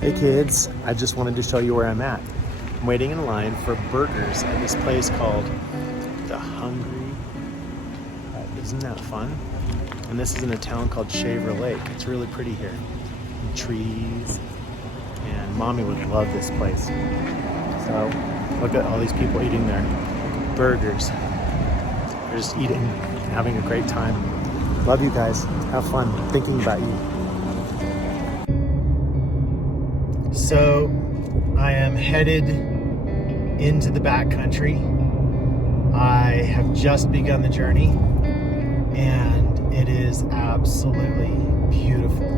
Hey kids, I just wanted to show you where I'm at. I'm waiting in line for burgers at this place called The Hungry Hut. Isn't that fun? And this is in a town called Shaver Lake. It's really pretty here. And trees. And mommy would love this place. So look at all these people eating their burgers. They're just eating, having a great time. Love you guys. Have fun thinking about you. So I am headed into the backcountry. I have just begun the journey and it is absolutely beautiful.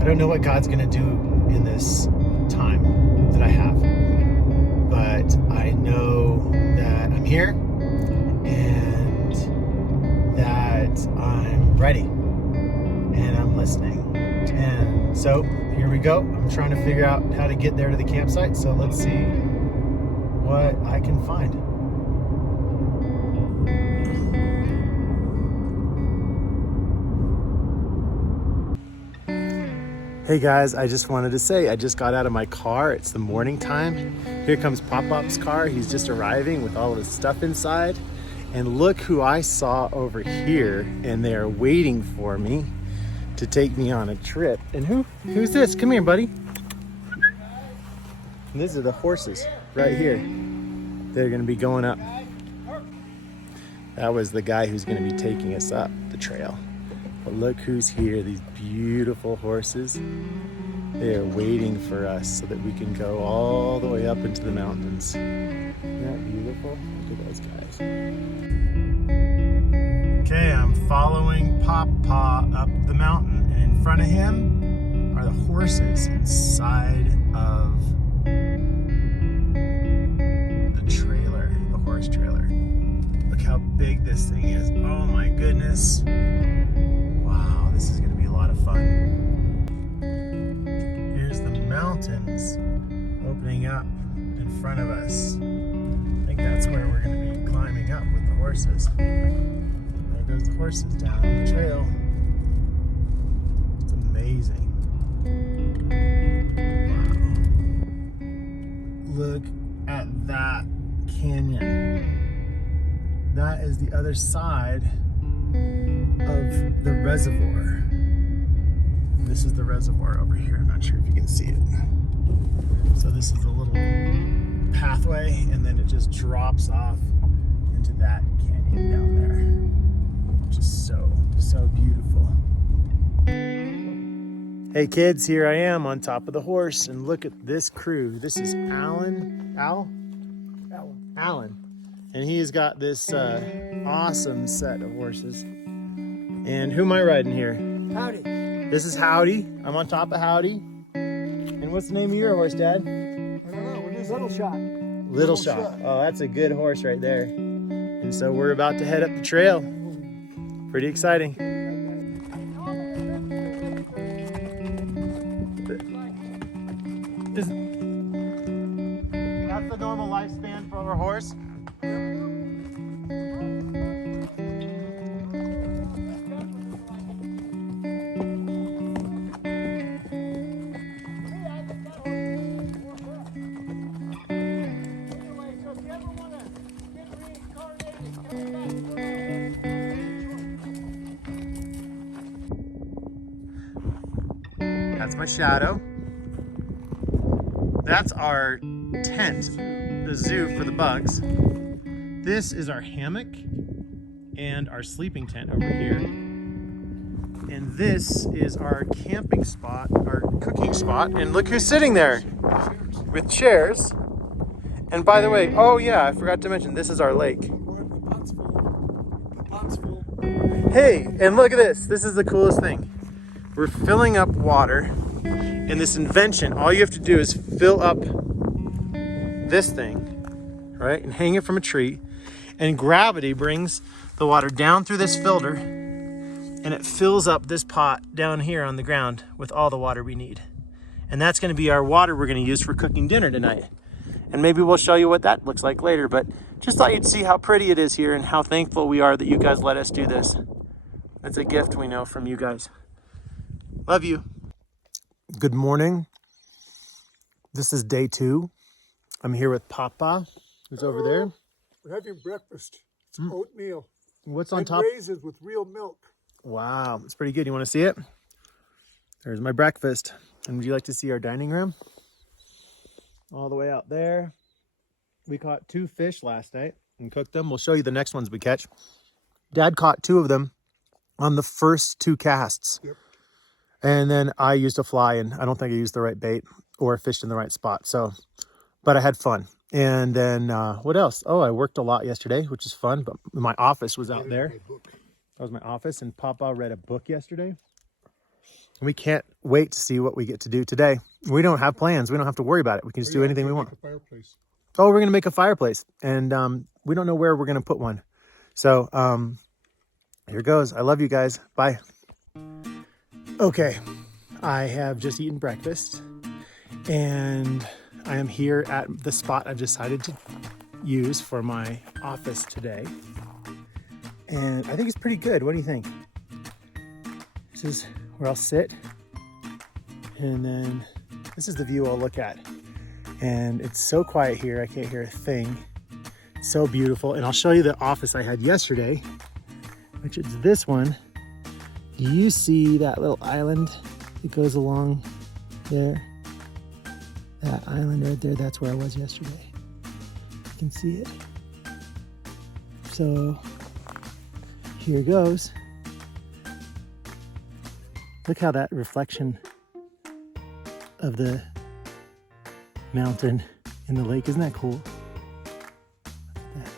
I don't know what God's gonna do in this time that I have, but I know that I'm here and that I'm ready and I'm listening. And so here we go. I'm trying to figure out how to get there to the campsite. So let's see what I can find. Hey guys, I just wanted to say, I just got out of my car. It's the morning time. Here comes Pop-Pop's car. He's just arriving with all of his stuff inside. And look who I saw over here, and they're waiting for me to take me on a trip. And who's this? Come here, buddy. And these are the horses right here. They're gonna be going up. That was the guy who's gonna be taking us up the trail. But look who's here, these beautiful horses. They are waiting for us so that we can go all the way up into the mountains. Isn't that beautiful? Look at those guys. Okay, I'm following Pop-Pop up the mountain, and in front of him are the horses inside of the trailer, the horse trailer. Look how big this thing is. Oh my goodness. Wow, this is gonna be a lot of fun. Here's the mountains opening up in front of us. I think that's where we're gonna be climbing up with the horses. There goes the horses down the trail. It's amazing. Wow. Look at that canyon. That is the other side of the reservoir. This is the reservoir over here. I'm not sure if you can see it. So this is a little pathway, and then it just drops off into that canyon down there, which is so beautiful. Hey kids, here I am on top of the horse, and look at this crew. This is Alan, and he's got this awesome set of horses. And who am I riding here? Howdy. This is Howdy. I'm on top of Howdy. And what's the name of your horse, Dad? I don't know. We're just Little Shot. Little Shot. Oh, that's a good horse right there. And so we're about to head up the trail. Pretty exciting. That's the normal lifespan for our horse? That's my shadow. That's our tent, the zoo for the bugs. This is our hammock and our sleeping tent over here. And this is our camping spot, our cooking spot. And look who's sitting there with chairs. And by the way, oh yeah, I forgot to mention, this is our lake. The pot's full. Hey, and look at this. This is the coolest thing. We're filling up water in this invention. All you have to do is fill up this thing, right? And hang it from a tree. And gravity brings the water down through this filter and it fills up this pot down here on the ground with all the water we need. And that's gonna be our water we're gonna use for cooking dinner tonight. And maybe we'll show you what that looks like later, but just thought you'd see how pretty it is here and how thankful we are that you guys let us do this. It's a gift we know from you guys. Love you. Good morning. This is day 2. I'm here with Papa, who's over there. We're having breakfast. It's oatmeal What's on and top? raisins with real milk. Wow, it's pretty good. You want to see it? There's my breakfast. And would you like to see our dining room? All the way out there. We caught 2 fish last night and cooked them. We'll show you the next ones we catch. Dad caught 2 of them on the first 2 casts. Yep. And then I used a fly, and I don't think I used the right bait or fished in the right spot. So, but I had fun. And then what else? Oh, I worked a lot yesterday, which is fun. But my office was out there. That was my office. And Papa read a book yesterday. And we can't wait to see what we get to do today. We don't have plans. We don't have to worry about it. We can just do anything we want. Make a fireplace. Oh, we're going to make a fireplace. And we don't know where we're going to put one. So here goes. I love you guys. Bye. Okay. I have just eaten breakfast. And I am here at the spot I've decided to use for my office today. And I think it's pretty good. What do you think? This is where I'll sit. And then this is the view I'll look at. And it's so quiet here, I can't hear a thing. It's so beautiful. And I'll show you the office I had yesterday, which is this one. Do you see that little island that goes along there? That island right there, that's where I was yesterday. You can see it. So here goes. Look how that reflection of the mountain in the lake, isn't that cool? Look at that.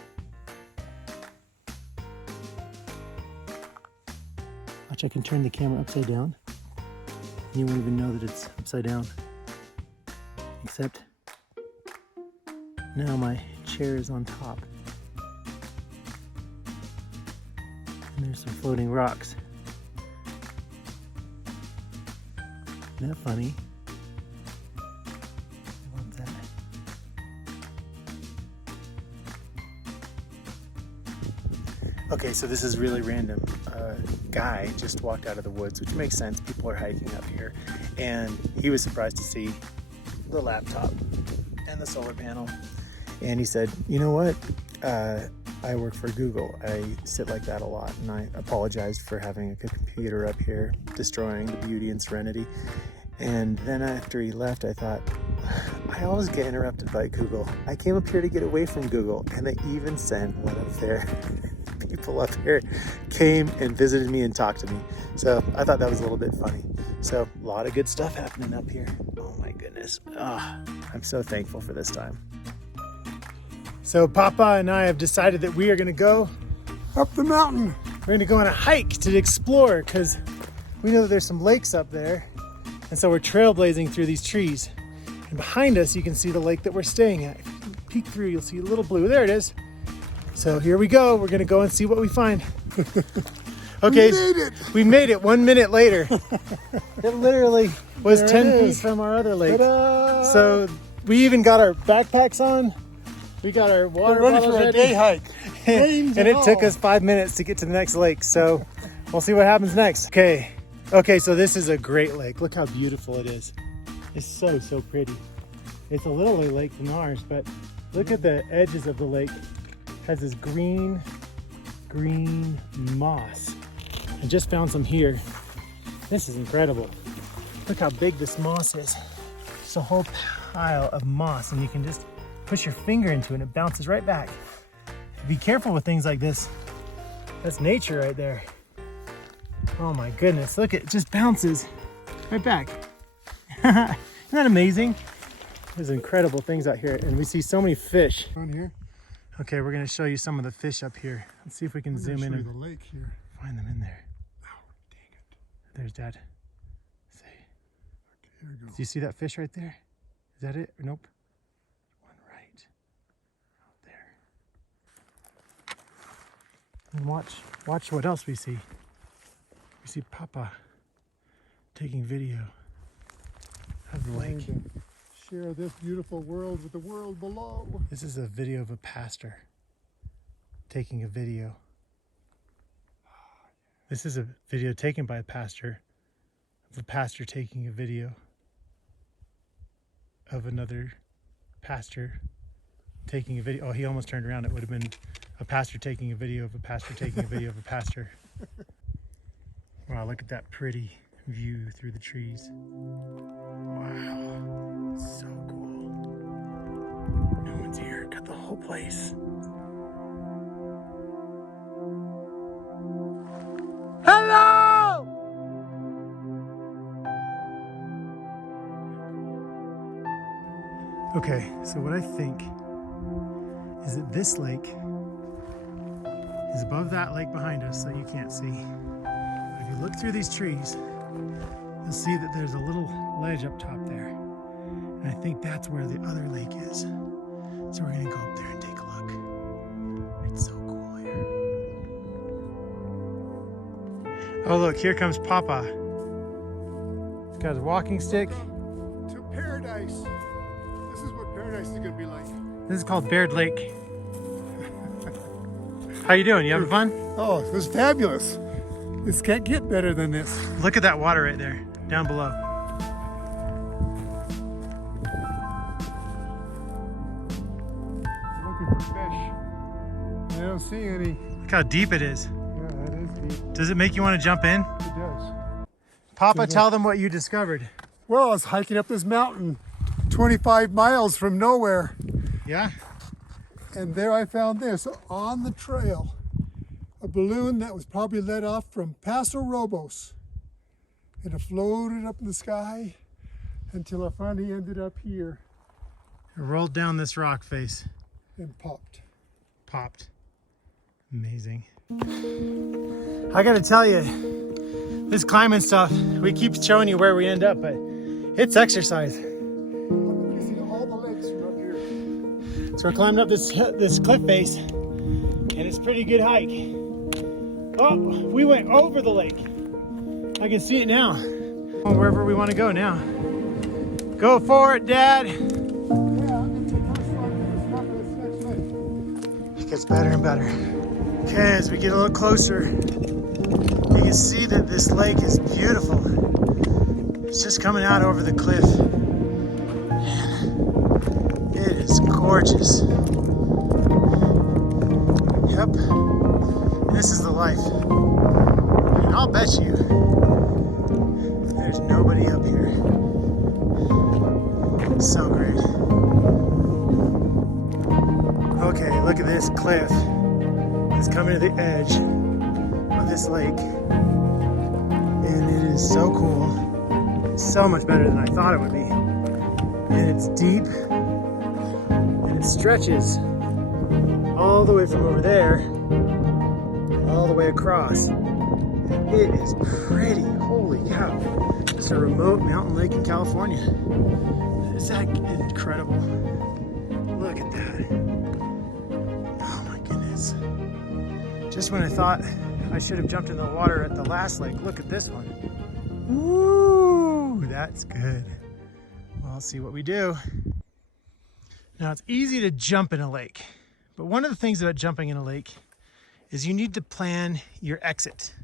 Watch, I can turn the camera upside down. You won't even know that it's upside down. Except now my chair is on top. And there's some floating rocks. Isn't that funny? I love that. Okay, so this is really random. A guy just walked out of the woods, which makes sense. People are hiking up here. And he was surprised to see the laptop and the solar panel. And he said, you know what? I work for Google. I sit like that a lot, and I apologized for having a computer up here destroying the beauty and serenity. And then after he left, I thought, I always get interrupted by Google. I came up here to get away from Google, and they even sent one of their people up here, came and visited me and talked to me. So I thought that was a little bit funny. So a lot of good stuff happening up here. Oh my goodness. I'm so thankful for this time. So Papa and I have decided that we are going to go Up the mountain. We're going to go on a hike to explore because we know that there's some lakes up there. And so we're trailblazing through these trees. And behind us, you can see the lake that we're staying at. If you can peek through, you'll see a little blue. There it is. So here we go. We're going to go and see what we find. Okay, We made it. we made it 1 minute later. It literally was There it 10 feet is. from our other lake. Ta-da! So we even got our backpacks on. We got our water We're ready bottles for a ready. day hike. And it took us 5 minutes to get to the next lake. So we'll see what happens next. Okay, so this is a great lake. Look how beautiful it is. It's so, so pretty. It's a little lake than ours, but look at the edges of the lake. It has this green moss. I just found some here. This is incredible. Look how big this moss is. It's a whole pile of moss, and you can just push your finger into it and it bounces right back. Be careful with things like this. That's nature right there. Oh my goodness, look, it just bounces right back. Isn't that amazing? There's incredible things out here, and we see so many fish. On here. Okay, we're gonna show you some of the fish up here. Let's see if we can zoom in Show you and the lake here. find them in there. Oh, dang it. There's Dad. See, Here we go. do you see that fish right there? Is that it? Nope. One right out there. And watch what else we see. We see Papa taking video of the lake. Trying to share this beautiful world with the world below. This is a video of a pastor taking a video. This is a video taken by a pastor of a pastor taking a video. of another pastor taking a video. Oh, he almost turned around. It would have been a pastor taking a video of a pastor taking a video of a pastor. Wow, look at that pretty view through the trees. Wow, so cool. No one's here. Got the whole place. Hello! Okay, so what I think is that this lake is above that lake behind us that you can't see. If you look through these trees, you'll see that there's a little ledge up top there. And I think that's where the other lake is. So we're gonna go up there and take a look. It's so cool here. Oh look, here comes Papa. He's got his walking stick. To paradise. This is what paradise is gonna be like. This is called Baird Lake. How you doing? You having fun? Oh, it was fabulous. This can't get better than this. Look at that water right there, down below. Looking for fish. I don't see any. Look how deep it is. Yeah, that is deep. Does it make you want to jump in? It does. Papa, tell them what you discovered. Well, I was hiking up this mountain 25 miles from nowhere, Yeah? and there I found this on the trail. A balloon that was probably let off from Paso Robles. And it floated up in the sky until I finally ended up here It rolled down this rock face. and popped. Popped. Amazing. I gotta tell you, this climbing stuff, we keep showing you where we end up, but it's exercise. You can see all the lakes from up here. So we're climbing up this cliff face, and it's a pretty good hike. Oh, we went over the lake. I can see it now. Wherever we want to go now. Go for it, Dad. Yeah, I'm the first one to the top of this next lake. It gets better and better. Okay, as we get a little closer, you can see that this lake is beautiful. It's just coming out over the cliff. Man, it is gorgeous. Yep, this is the life. And I'll bet you there's nobody up here. So great. Okay, look at this cliff. It's coming to the edge of this lake. And it is so cool. So much better than I thought it would be. And it's deep. And it stretches all the way from over there, all the way across. It is pretty. Holy cow. Just a remote mountain lake in California. Is that incredible? Look at that. Oh my goodness. Just when I thought I should have jumped in the water at the last lake, look at this one. Ooh, that's good. Well, let's see what we do. Now, it's easy to jump in a lake, but one of the things about jumping in a lake is you need to plan your exit.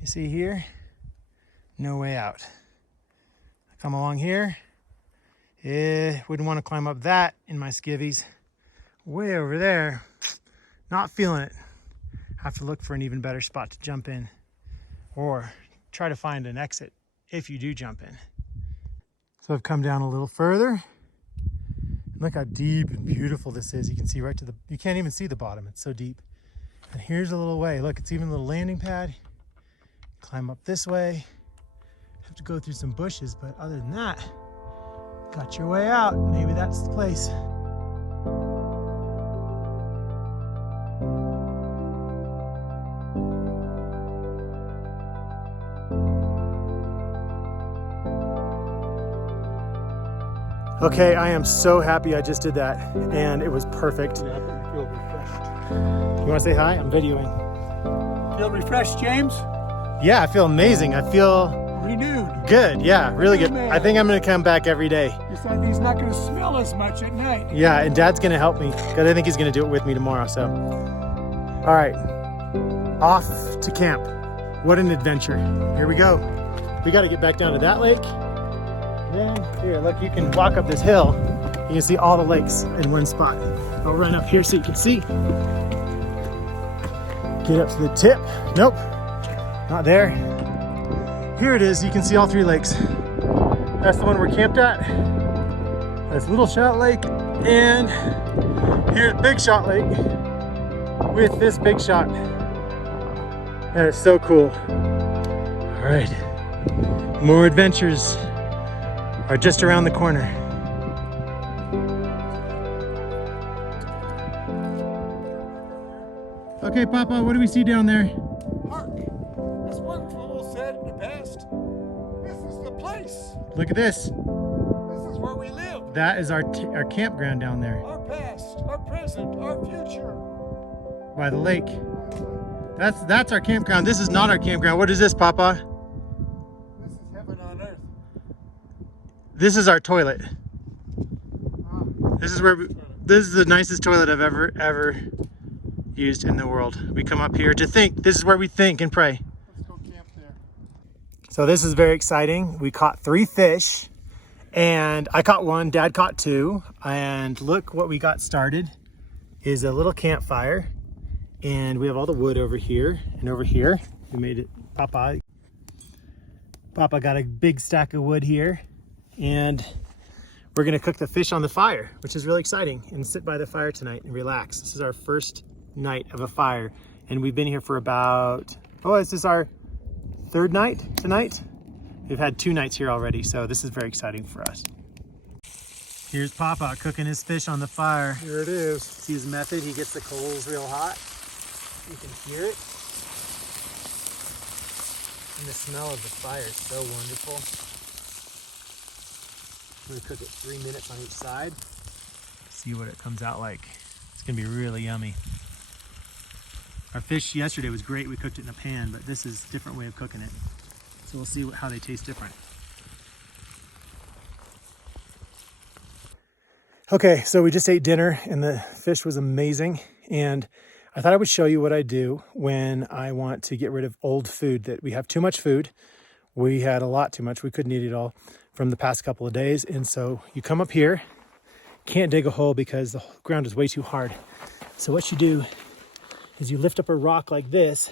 You see here, no way out. I come along here, wouldn't want to climb up that in my skivvies. Way over there, not feeling it. Have to look for an even better spot to jump in, or try to find an exit if you do jump in. So I've come down a little further. Look how deep and beautiful this is. You can see right to you can't even see the bottom. It's so deep. And here's a little way. Look, it's even a little landing pad. Climb up this way. Have to go through some bushes, but other than that, got your way out. Maybe that's the place. Okay, I am so happy I just did that, and it was perfect. Yeah, but you feel refreshed. You want to say hi? I'm videoing. Feel refreshed, James? Yeah, I feel amazing. I feel Renewed. good. Yeah, really good. Amen. I think I'm going to come back every day. Besides, he's not going to smell as much at night. Yeah, and Dad's going to help me because I think he's going to do it with me tomorrow. So, all right, off to camp. What an adventure. Here we go. We got to get back down to that lake And then, here, look, you can walk up this hill. You can see all the lakes in one spot. I'll run up here so you can see. Get up to the tip. Nope, not there. Here it is. You can see all 3 lakes. That's the one we're camped at. That's Little Shot Lake. And here's Big Shot Lake with this Big Shot. That is so cool. All right, more adventures are just around the corner. Okay, Papa, what do we see down there? Hark! As one fool said in the past, this is the place. Look at this. This is where we live. That is our campground down there Our past, our present, our future. by the lake. That's our campground. This is not our campground. What is this, Papa? This is heaven on earth. This is our toilet. Ah, This is the nicest toilet I've ever used in the world. We come up here to think. This is where we think and pray. let's go camp there. So this is very exciting. We caught 3 fish, and I caught 1, Dad caught 2, and look what we got started is a little campfire, and we have all the wood over here and over here. We made it. Papa got a big stack of wood here, and we're gonna cook the fish on the fire, which is really exciting, and sit by the fire tonight and relax. This is our first night of a fire, and we've been here for about, this is our 3rd night tonight. We've had 2 nights here already, so this is very exciting for us. Here's Papa cooking his fish on the fire. Here it is. See his method, he gets the coals real hot. You can hear it. And the smell of the fire is so wonderful. I'm gonna cook it 3 minutes on each side. See what it comes out like. It's gonna be really yummy. Our fish yesterday was great. We cooked it in a pan, but this is a different way of cooking it. So we'll see how they taste different. Okay, so we just ate dinner and the fish was amazing. And I thought I would show you what I do when I want to get rid of old food, that we have too much food. We had a lot too much. We couldn't eat it all from the past couple of days. And so you come up here, can't dig a hole because the ground is way too hard. So what you do is you lift up a rock like this,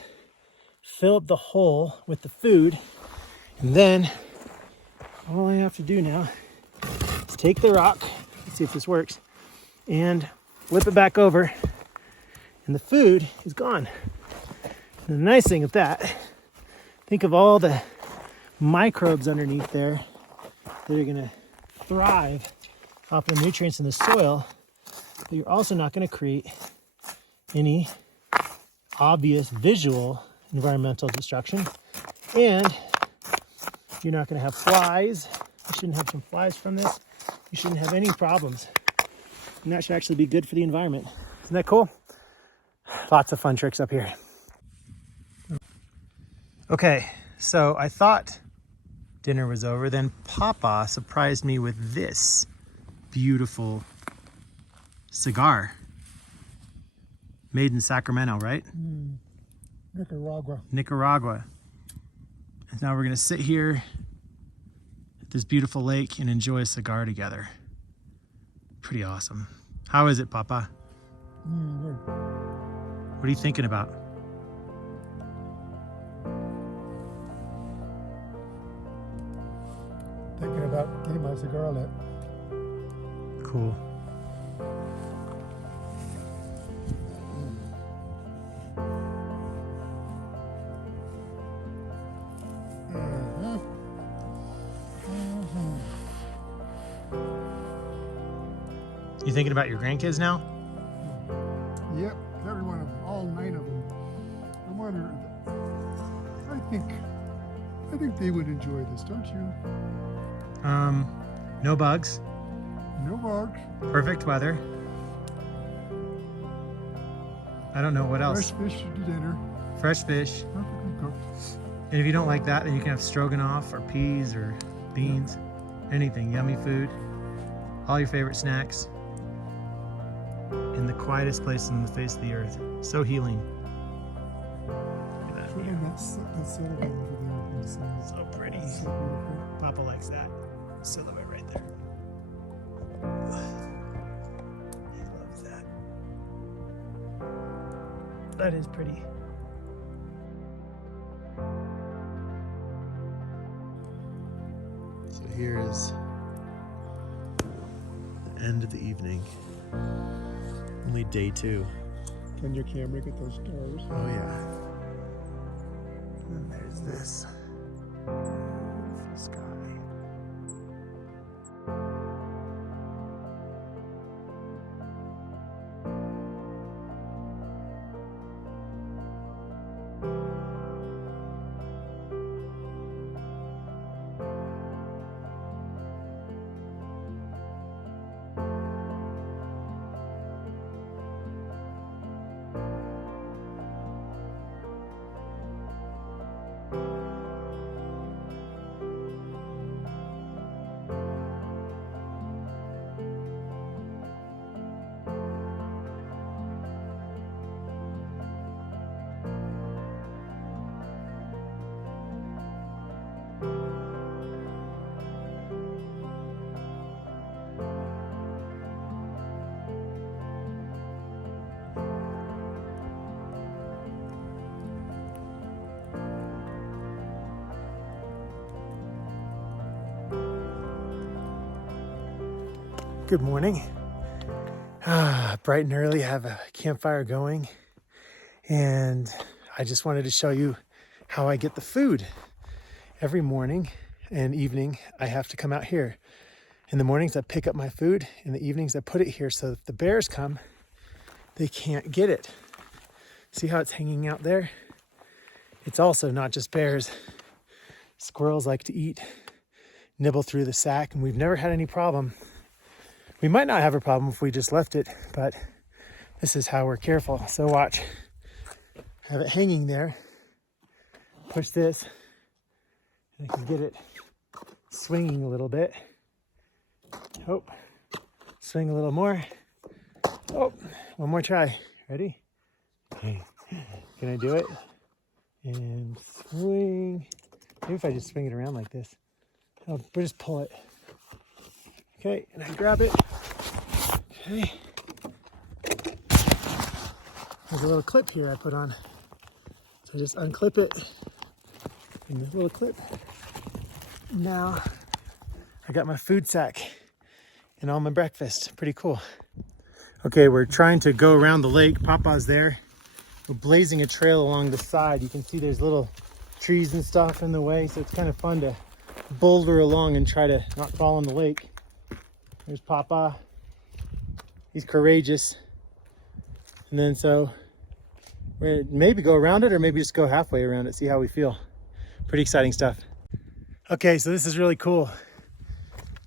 fill up the hole with the food, and then all I have to do now is take the rock, let's see if this works, and flip it back over, and the food is gone. And the nice thing with that, think of all the microbes underneath there that are gonna thrive off the nutrients in the soil, but you're also not gonna create any obvious visual environmental destruction, and you're not going to have flies. You shouldn't have some flies from this. You shouldn't have any problems, and that should actually be good for the environment. Isn't that cool? Lots of fun tricks up here. Okay, so I thought dinner was over, then Papa surprised me with this beautiful cigar. Made in Sacramento, right? Nicaragua. And now we're gonna sit here at this beautiful lake and enjoy a cigar together. Pretty awesome. How is it, Papa? Good. What are you thinking about? Thinking about getting my cigar lit. Cool. You thinking about your grandkids now? Yep, every one of them, all 9 of them. I wonder, I think they would enjoy this, don't you? No bugs, No bugs. perfect weather. I don't know what else. Fresh fish to dinner. Fresh fish. Perfectly cooked. And if you don't like that, then you can have stroganoff or peas or beans, anything, yummy food, all your favorite snacks, in the quietest place on the face of the earth. So healing. Look at that view. That's over there. So pretty. That's so beautiful. Papa likes that. silhouette right there. I love that. That is pretty. So here is the end of the evening. Only day 2. Can your camera get those stars? Oh yeah. And there's this beautiful sky. Good morning. Bright and early, have a campfire going, and I just wanted to show you how I get the food. Every morning and evening, I have to come out here. In the mornings, I pick up my food. In the evenings, I put it here so if the bears come, they can't get it. See how it's hanging out there? It's also not just bears. Squirrels like to eat, nibble through the sack, and we've never had any problem. We might not have a problem if we just left it, but this is how we're careful. So watch. Have it hanging there. Push this, and I can get it swinging a little bit. Oh, swing a little more. Oh, one more try. Ready? Okay. Can I do it? And swing. Maybe if I just swing it around like this. Oh, we'll just pull it. Okay, and I grab it. Okay. There's a little clip here I put on. So I just unclip it in this little clip. Now I got my food sack and all my breakfast. Pretty cool. Okay, we're trying to go around the lake. Papa's there. We're blazing a trail along the side. You can see there's little trees and stuff in the way, so it's kind of fun to boulder along and try to not fall in the lake. There's Papa. He's courageous. And then so we're maybe go around it or maybe just go halfway around it, see how we feel. Pretty exciting stuff. Okay, so this is really cool.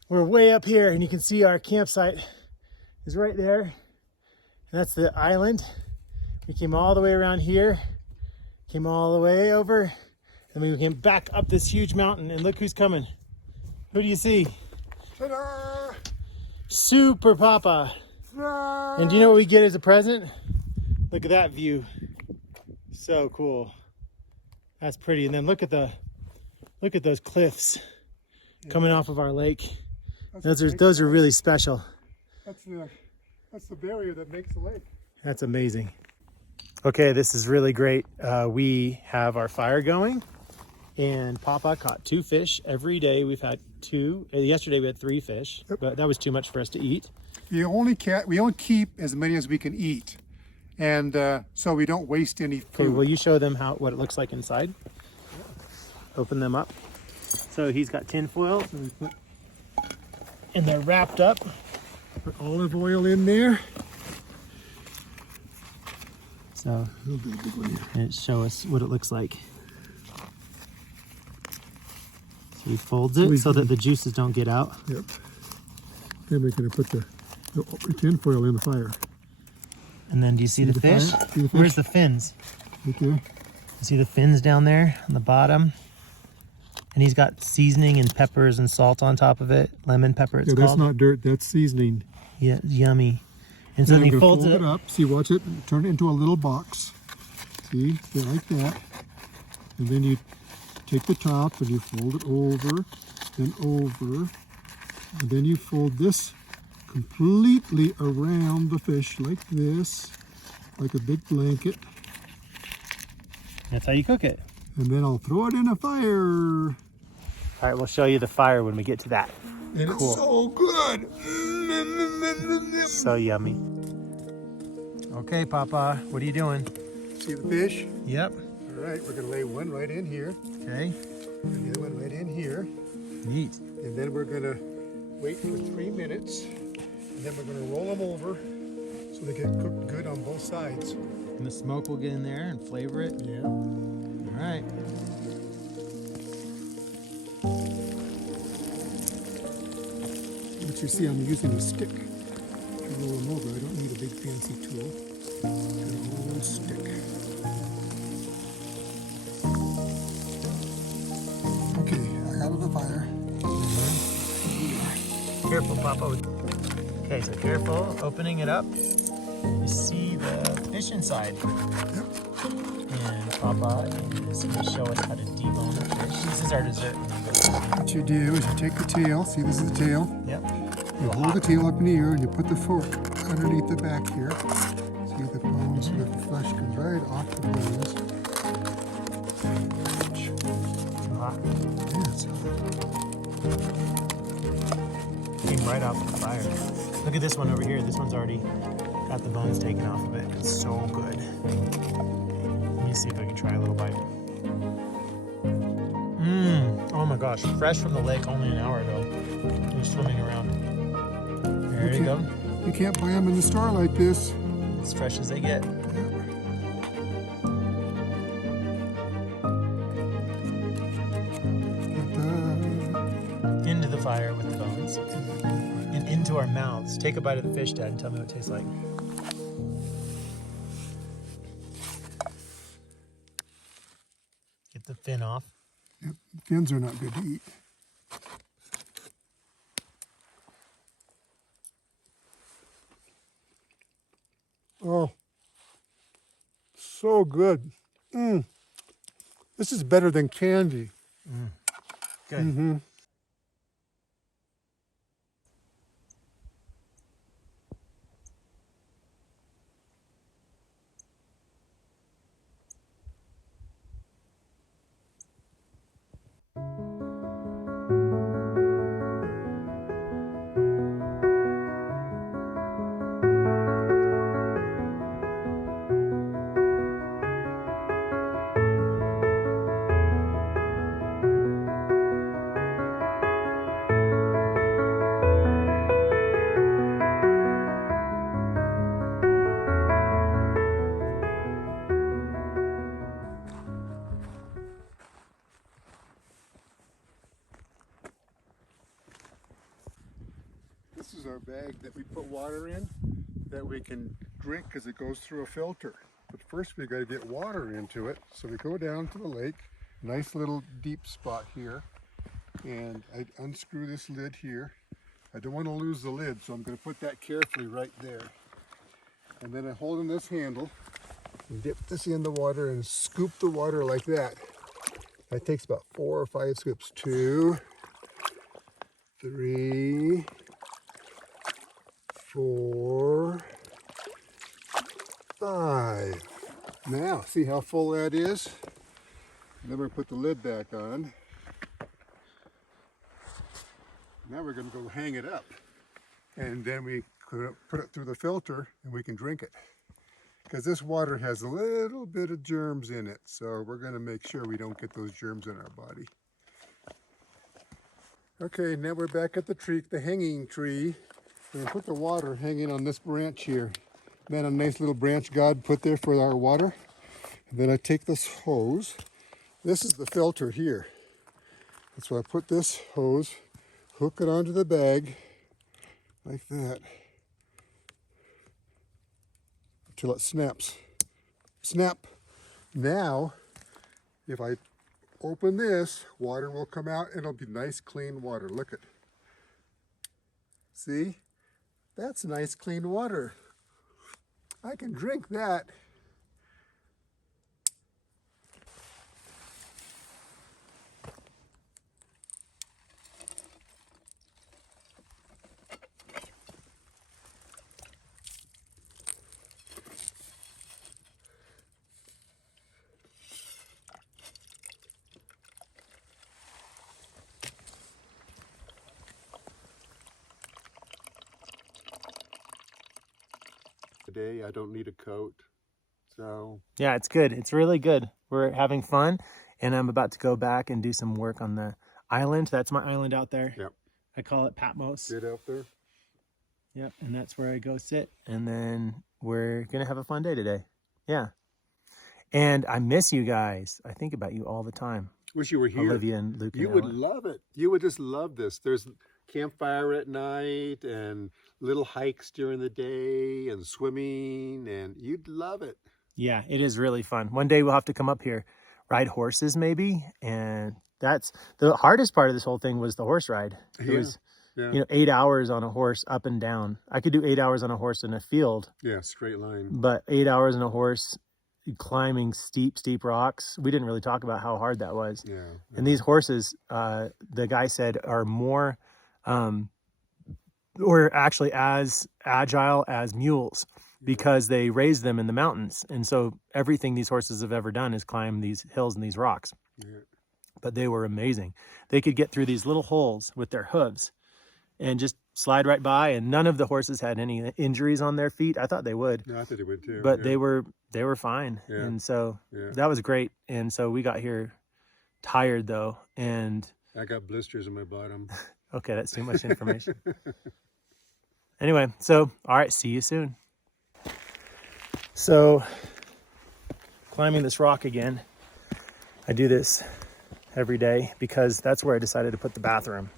We're way up here and you can see our campsite is right there. And that's the island. We came all the way around here, came all the way over, and we came back up this huge mountain, and look who's coming. Who do you see? Ta-da! Super Papa. And do you know what we get as a present? Look at that view. So cool. That's pretty. And then look at those cliffs coming off of our lake. Those are really special. That's the barrier that makes the lake. That's amazing. Okay, this is really great. We have our fire going, and Papa caught 2 fish every day. We've had 2. Yesterday we had 3 fish, but that was too much for us to eat. We only keep as many as we can eat, and so we don't waste any food. Okay, will you show them what it looks like inside? Open them up. So he's got tin foil, and they're wrapped up. Put olive oil in there. So and show us what it looks like. So he folds it so that the juices don't get out. Yep. Then we're going to put the tin foil in the fire. And then do you see the fish? See the fish? Where's the fins? Okay. You see the fins down there on the bottom? And he's got seasoning and peppers and salt on top of it. Lemon pepper, it's Yeah, that's called. not dirt, that's seasoning. Yeah, yummy. And so Then then he I'm gonna folds fold it up. See, watch it. Turn it into a little box. See, like that. And then you take the top and you fold it over, then over, And then you fold this completely around the fish like this, like a big blanket. That's how you cook it. And then I'll throw it in a fire. All right, we'll show you the fire when we get to that. And Cool. it's so good. So yummy. Okay, Papa, what are you doing? See the fish? Yep. All right, we're gonna lay one right in here, Okay. and the other one right in here. Neat. And then we're gonna wait for 3 minutes, and then we're gonna roll them over so they get cooked good on both sides. And the smoke will get in there and flavor it. Yeah. All right. What you see, I'm using a stick to roll them over. I don't need a big fancy tool. An old stick. Okay, I out of the fire. Careful, Papa. Okay, so careful opening it up. You see the fish inside. Yep. And Papa is going to show us how to debone the fish. This is our dessert. What you do is you take the tail. See, this is the tail. Yep. You hold the tail up in the air and you put the fork underneath the back here. See the bones, the flesh comes right off the bones. Yeah, it's Came right off the fire. Look at this one over here. This one's already got the bones taken off of it. It's so good. Let me see if I can try a little bite. Oh my gosh. Fresh from the lake only an hour ago. It was swimming around. There you go. You can't buy them in the store like this. As fresh as they get. Into the fire with the bones. And into our mouths. Take a bite of the fish, Dad, and tell me what it tastes like. Get the fin off. Yep, fins are not good to eat. Oh, so good. This is better than candy. Good. This is our bag that we put water in that we can drink because it goes through a filter. But first we got to get water into it. So we go down to the lake, nice little deep spot here. And I unscrew this lid here. I don't want to lose the lid, so I'm going to put that carefully right there. And then I hold in this handle and dip this in the water and scoop the water like that. That takes about 4 or 5 scoops. 2, 3, 4, 5. Now, see how full that is? Then we're going to put the lid back on. Now we're going to go hang it up. And then we put it through the filter and we can drink it. Because this water has a little bit of germs in it. So we're going to make sure we don't get those germs in our body. Okay, now we're back at the tree, the hanging tree. We're going to put the water hanging on this branch here. Then a nice little branch God put there for our water. And then I take this hose. This is the filter here. So I put this hose, hook it onto the bag like that until it snaps. Snap. Now, if I open this, water will come out and it'll be nice clean water. Look at. See? That's nice clean water. I can drink that. today. I don't need a coat. So Yeah, it's good. It's really good. We're having fun, and I'm about to go back and do some work on the island. That's my island out there. Yep. I call it Patmos. Sit out there. Yep, and that's where I go sit, and then we're gonna have a fun day today. Yeah, and I miss you guys. I think about you all the time, Wish you were here. Olivia and Luke. You and would Ella. love it. You would just love this. There's campfire at night and little hikes during the day and swimming, and you'd love it. Yeah, it is really fun. One day we'll have to come up here, ride horses maybe, and that's the hardest part of this whole thing was the horse ride. It Yeah. was, Yeah. 8 hours on a horse up and down. I could do 8 hours on a horse in a field, Yeah, straight line. but 8 hours on a horse climbing steep rocks. We didn't really talk about how hard that was. Yeah. And these horses, the guy said, are more, or actually as agile as mules because they raise them in the mountains. And so everything these horses have ever done is climb these hills and these rocks. Yeah. But they were amazing. They could get through these little holes with their hooves and just slide right by. And none of the horses had any injuries on their feet. I thought they would, No, I thought they would too. but yeah. they were fine. Yeah. And so Yeah. that was great. And so we got here tired though. And I got blisters on my bottom. okay, that's too much information. Anyway, so all right, see you soon. So climbing this rock again. I do this every day because that's where I decided to put the bathroom,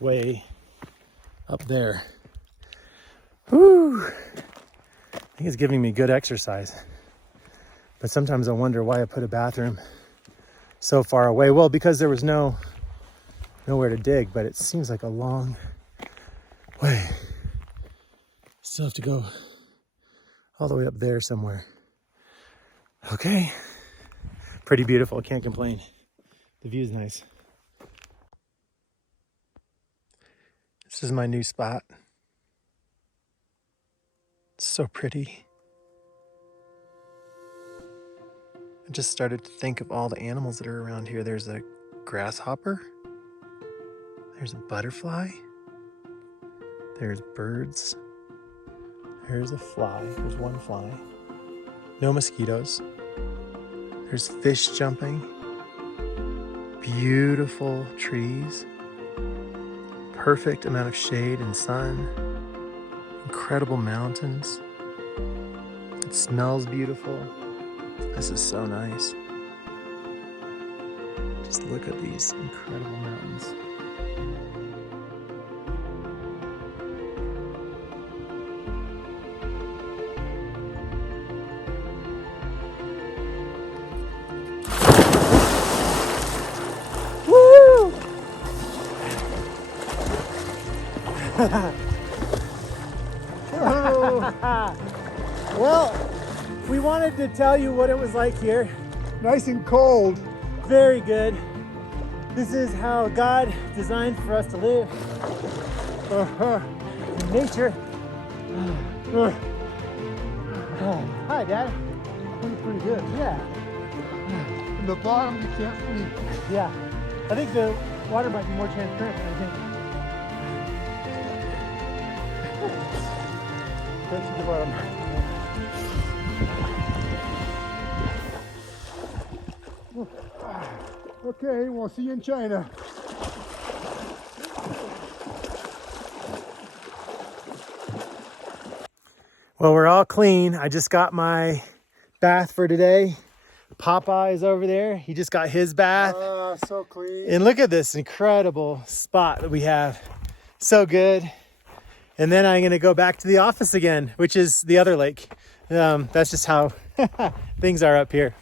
way up there. Whew. I think it's giving me good exercise. But sometimes I wonder why I put a bathroom so far away. Well, because there was nowhere to dig, but it seems like a long way. Still have to go all the way up there somewhere. Okay. Pretty beautiful, can't complain. The view's nice. This is my new spot. It's so pretty. I just started to think of all the animals that are around here. There's a grasshopper. There's a butterfly. There's birds. There's a fly. There's one fly. No mosquitoes. There's fish jumping. Beautiful trees. Perfect amount of shade and sun. Incredible mountains. It smells beautiful. This is so nice. Just look at these incredible mountains. Woo! Well, we wanted to tell you what it was like here. Nice and cold. Very good. This is how God designed for us to live. In nature. Hi, Dad. Pretty good. Yeah. In the bottom, you can't breathe. Yeah. I think the water might be more transparent than I think. That's the bottom. Okay, we'll see you in China. Well, we're all clean. I just got my bath for today. Popeye's over there. He just got his bath. So clean. And look at this incredible spot that we have. So good. And then I'm going to go back to the office again, which is the other lake. That's just how things are up here.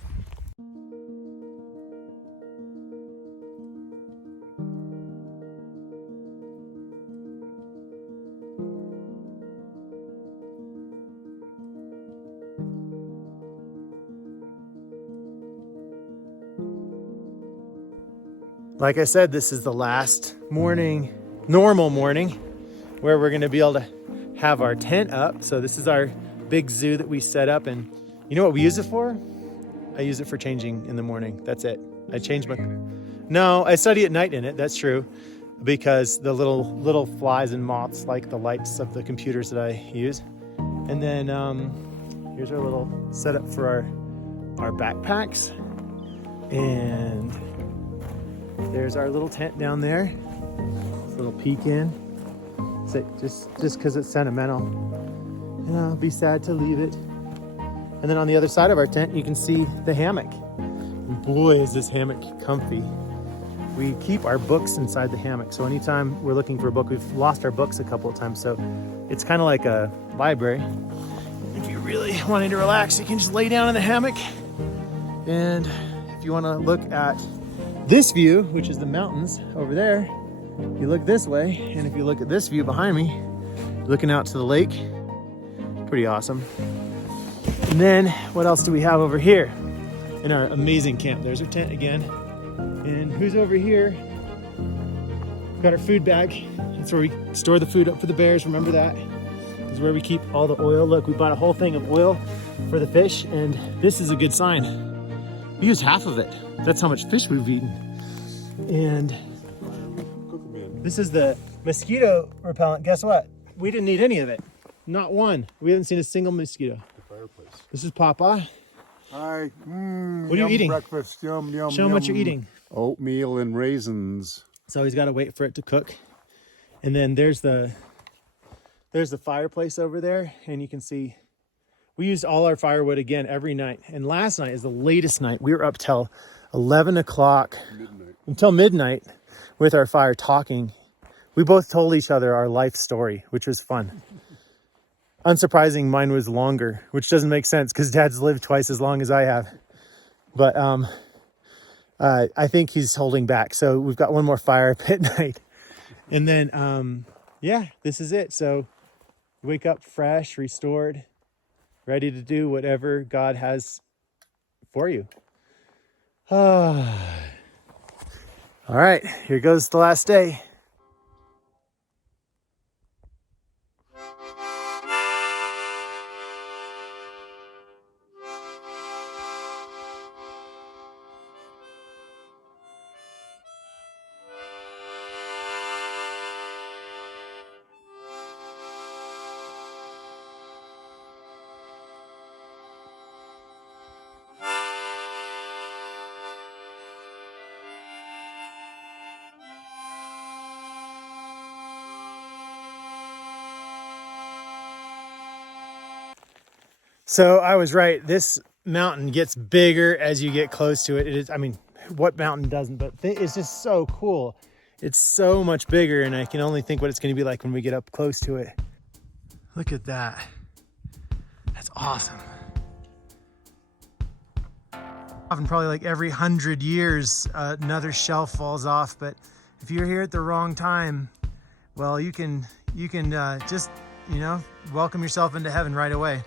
Like I said, this is the last morning, normal morning, where we're gonna be able to have our tent up. So this is our big zoo that we set up, and you know what we use it for? I use it for changing in the morning. That's it. I change my, no, I study at night in it, that's true. Because the little flies and moths like the lights of the computers that I use. And then here's our little setup for our backpacks. And there's our little tent down there. It's a little peek in. So just because it's sentimental. And I'll be sad to leave it. And then on the other side of our tent, you can see the hammock. And boy, is this hammock comfy. We keep our books inside the hammock. So anytime we're looking for a book, we've lost our books a couple of times. So it's kind of like a library. If you're really wanting to relax, you can just lay down in the hammock. And if you want to look at this view, which is the mountains over there, you look this way. And if you look at this view behind me, looking out to the lake, pretty awesome. And then what else do we have over here in our amazing camp? There's our tent again. And who's over here? We've got our food bag. That's where we store the food up for the bears. Remember that? This is where we keep all the oil. Look, we bought a whole thing of oil for the fish, and this is a good sign. We used half of it. That's how much fish we've eaten. And this is the mosquito repellent. Guess what? We didn't need any of it. Not one. We haven't seen a single mosquito. The fireplace. This is Papa. Hi. What are you eating? Breakfast. Yum, yum, Show him what you're eating. Oatmeal and raisins. So he's got to wait for it to cook. And then there's the fireplace over there. And you can see we used all our firewood again every night. And last night is the latest night. We were up till 11 o'clock until midnight with our fire talking. We both told each other our life story, which was fun. Unsurprising, mine was longer, which doesn't make sense because Dad's lived twice as long as I have. But I think he's holding back. So we've got one more fire up at night. And then, yeah, this is it. So wake up fresh, restored, ready to do whatever God has for you. All right, here goes the last day. So I was right. This mountain gets bigger as you get close to it. It is, I mean, what mountain doesn't, but it's just so cool. It's so much bigger, and I can only think what it's going to be like when we get up close to it. Look at that. That's awesome. Often, probably like every 100 years, another shelf falls off. But if you're here at the wrong time, well, you can just, welcome yourself into heaven right away.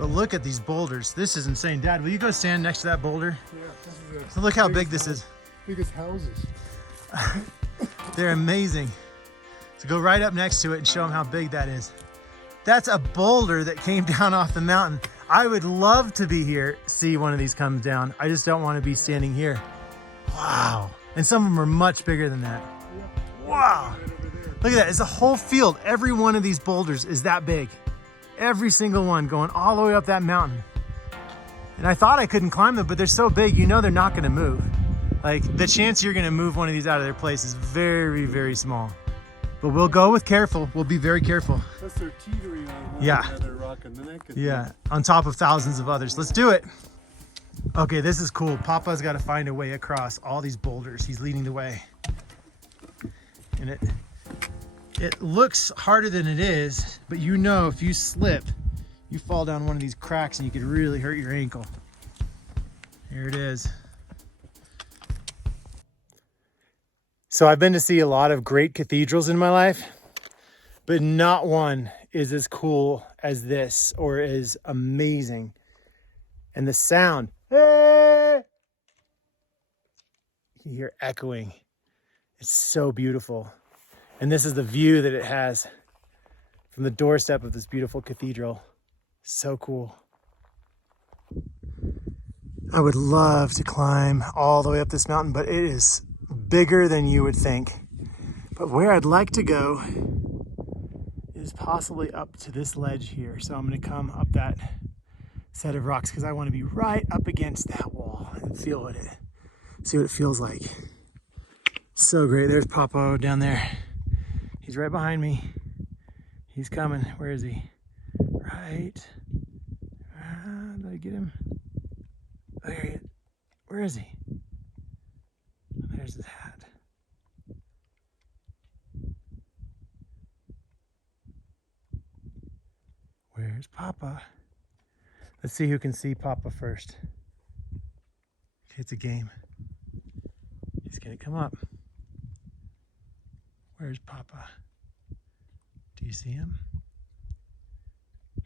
But look at these boulders. This is insane. Dad, will you go stand next to that boulder? Yeah, this is So look how big this is. biggest houses. They're amazing. So go right up next to it and show them how big that is. That's a boulder that came down off the mountain. I would love to be here, see one of these come down. I just don't want to be standing here. Wow. And some of them are much bigger than that. Wow. Look at that. It's a whole field. Every one of these boulders is that big. Every single one going all the way up that mountain. And I thought I couldn't climb them, but they're so big, they're not going to move. Like, the chance you're going to move one of these out of their place is very, very small. But we'll go with careful. We'll be very careful. That's their teetering on Yeah. rock in the neck. Yeah, on top of thousands of others. Let's do it. Okay, this is cool. Papa's got to find a way across all these boulders. He's leading the way. And it looks harder than it is, but if you slip, you fall down one of these cracks and you could really hurt your ankle. Here it is. So I've been to see a lot of great cathedrals in my life, but not one is as cool as this or as amazing. And the sound, you hear echoing. It's so beautiful. And this is the view that it has from the doorstep of this beautiful cathedral. So cool. I would love to climb all the way up this mountain, but it is bigger than you would think. But where I'd like to go is is possibly up to this ledge here. So I'm gonna come up that set of rocks because I want to be right up against that wall and see what it feels like. So great. There's Papa down there. He's right behind me. He's coming. Where is he? Right. Did I get him? Oh, there he is. Where is he? There's his hat. Where's Papa? Let's see who can see Papa first. It's a game. He's gonna come up. Where's Papa? Do you see him?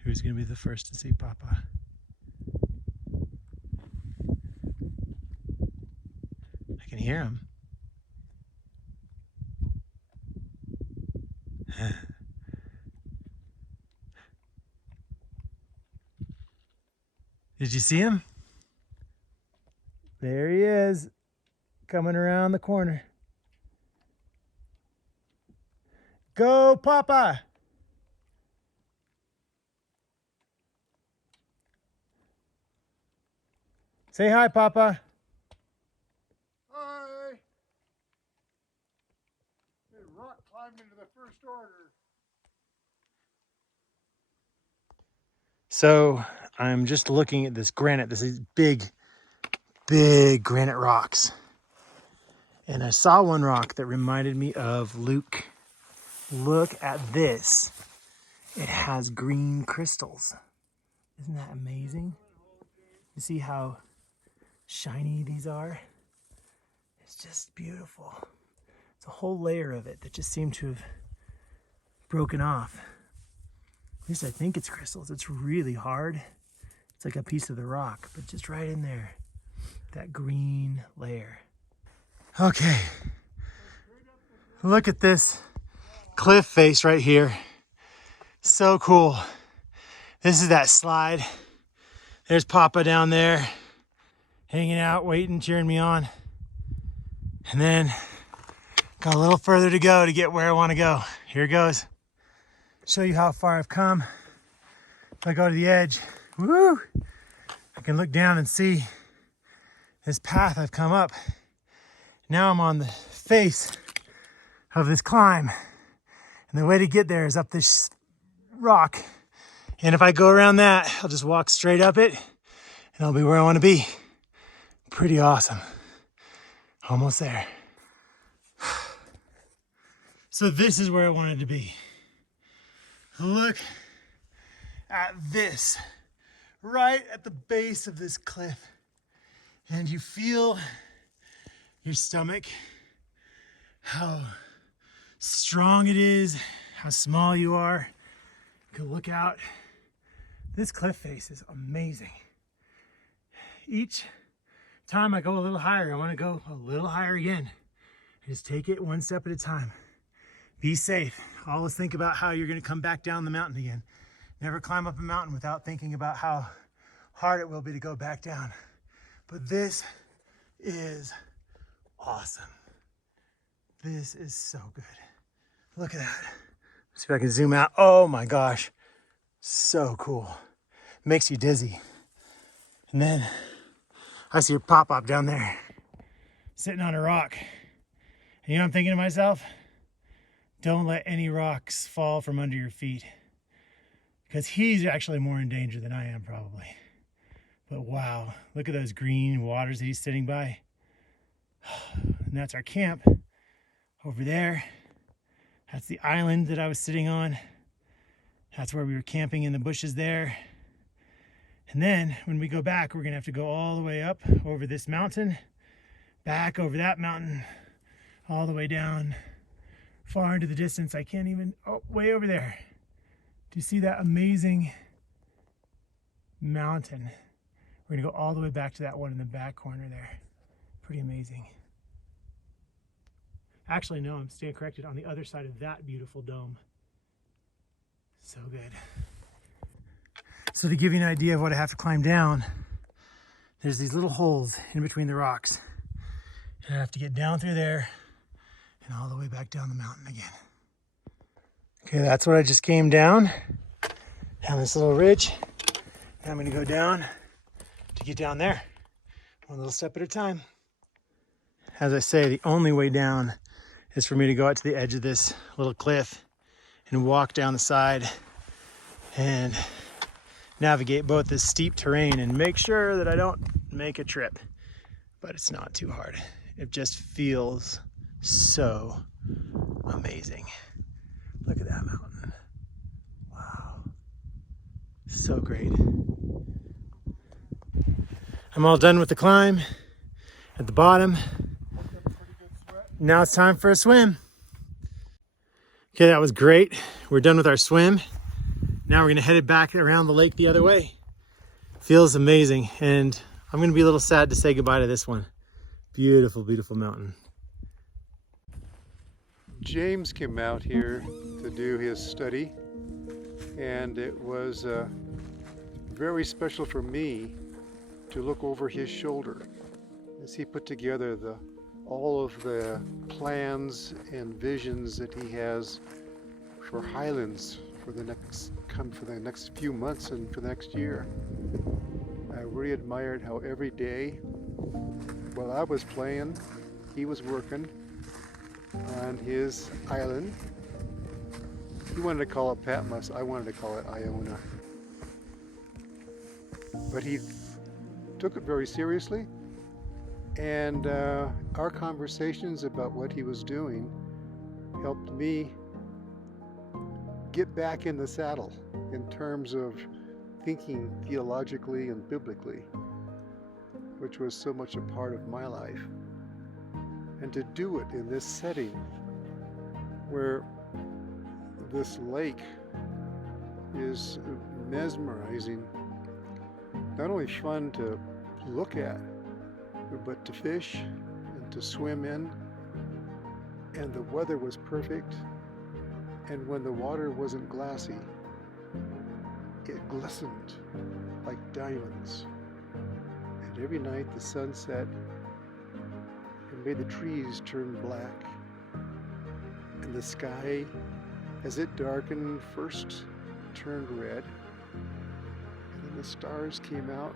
Who's gonna be the first to see Papa? I can hear him. Did you see him? There he is, coming around the corner. Go, Papa! Say hi, Papa. Hi! Hey, rock climbed into the first order. So I'm just looking at this granite. This is big, big granite rocks. And I saw one rock that reminded me of Luke. Look at this. It has green crystals. Isn't that amazing? You see how shiny these are? It's just beautiful. It's a whole layer of it that just seemed to have broken off. At least I think it's crystals. It's really hard. It's like a piece of the rock, but just right in there, that green layer. Okay, look at this cliff face right here. So cool. This is that slide. There's Papa down there, hanging out, waiting, cheering me on. And then got a little further to go to get where I want to go. Here goes. Show you how far I've come. If I go to the edge, woo, I can look down and see this path I've come up. Now I'm on the face of this climb. And the way to get there is up this rock. And if I go around that, I'll just walk straight up it and I'll be where I want to be. Pretty awesome. Almost there. So this is where I wanted to be. Look at this, right at the base of this cliff. And you feel your stomach, how strong it is, how small you are. You can look out. This cliff face is amazing. Each time I go a little higher, I want to go a little higher again. Just take it one step at a time. Be safe. Always think about how you're going to come back down the mountain again. Never climb up a mountain without thinking about how hard it will be to go back down. But this is awesome. This is so good. Look at that. See if I can zoom out. Oh my gosh. So cool. Makes you dizzy. And then I see your pop-up down there, sitting on a rock. And you know what I'm thinking to myself? Don't let any rocks fall from under your feet, because he's actually more in danger than I am probably. But wow, look at those green waters that he's sitting by. And that's our camp over there. That's the island that I was sitting on. That's where we were camping in the bushes there. And then when we go back, we're gonna have to go all the way up over this mountain, back over that mountain, all the way down, far into the distance. I can't even, oh, way over there. Do you see that amazing mountain? We're gonna go all the way back to that one in the back corner there. Pretty amazing. Actually, no, I'm staying corrected, on the other side of that beautiful dome. So good. So to give you an idea of what I have to climb down, there's these little holes in between the rocks. And I have to get down through there and all the way back down the mountain again. Okay, that's what I just came down this little ridge. Now I'm gonna go down to get down there, one little step at a time. As I say, the only way down is for me to go out to the edge of this little cliff and walk down the side and navigate both this steep terrain and make sure that I don't make a trip. But it's not too hard. It just feels so amazing. Look at that mountain. Wow. So great. I'm all done with the climb at the bottom. Now it's time for a swim. Okay, that was great. We're done with our swim. Now we're gonna head it back around the lake the other way. Feels amazing, and I'm gonna be a little sad to say goodbye to this one. Beautiful, beautiful mountain. James came out here to do his study, and it was very special for me to look over his shoulder as he put together all of the plans and visions that he has for Highlands for the next few months and for the next year. I really admired how every day while I was playing, he was working on his island. He wanted to call it Patmos, I wanted to call it Iona. But he took it very seriously, and our conversations about what he was doing helped me get back in the saddle in terms of thinking theologically and biblically, which was so much a part of my life. And to do it in this setting where this lake is mesmerizing, not only fun to look at, but to fish and to swim in. And the weather was perfect. And when the water wasn't glassy, it glistened like diamonds. And every night the sun set and made the trees turn black. And the sky, as it darkened, first turned red. And then the stars came out